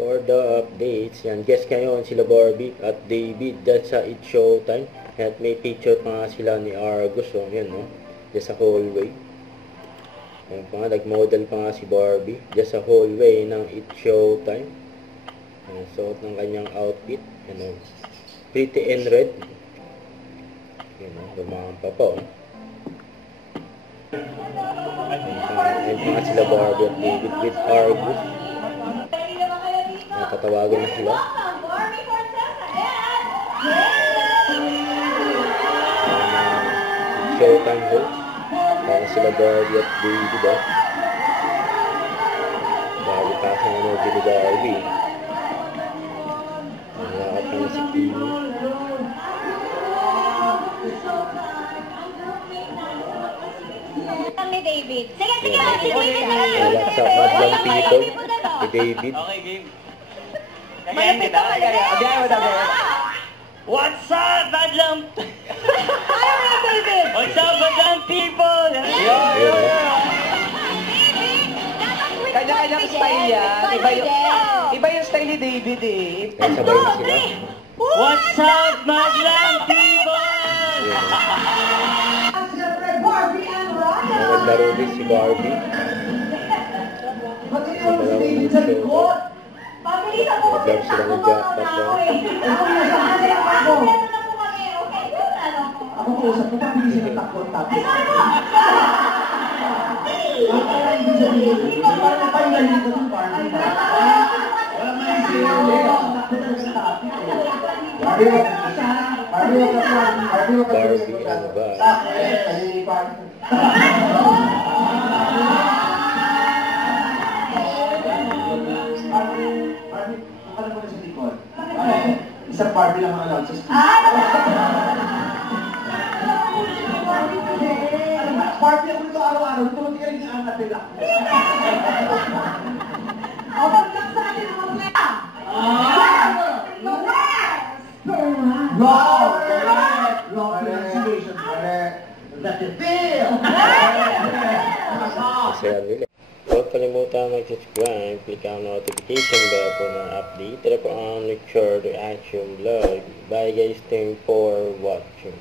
For the updates, yan. Guest ngayon sila Barbie at David dyan sa It's Showtime. At may picture pa nga sila ni Argus. So, yan, no? Dyan sa hallway. Yan pa nga, nag-model pa nga si Barbie. Dyan sa hallway ng It's Showtime. Yan, suot ng kanyang outfit. Yan, no? Pretty and red. Yan, no? Lumakan pa po. Yan pa nga sila Barbie at David with Argus. Tatawagan na sila. Showtime host. Kaya sila Barbie at David. Barbie kasi ng energy ni Barbie. Nangyakap na si Kimi. Ni David. Sige, sige, si David na lang. What's up, madlang people? Si David. Okay, game. Malapit na. What's up, madlang? Ayaw na, David. What's up, madlang people? Kanya-kanyang style yan. Iba yung style ni David eh. Kaya sabay na sila. What's up, madlang people? Naglaro din si Barbie. Sa palaro ng show. Naglaro sila ng jackpot ba? Ako po, sa puta, hindi sila takot-takot. Parang hindi sabihin, parang napailalito ng parang na. Wala man yung sila ulit, takot ang sa topic eh. Barbie, ano ba? Isang Barbie lang ang alam sa school. Barbie ako nito araw-araw. Ito hindi ka rin ang kapila. Awag lang sa atin ang mga Wrong pronunciation. That you feel. Masaya nila. Huwag kalimutan mag-subscribe, click ang notification bell po ng update. Tara po ang Richard Reaction Vlog. Bye guys, thanks for watching.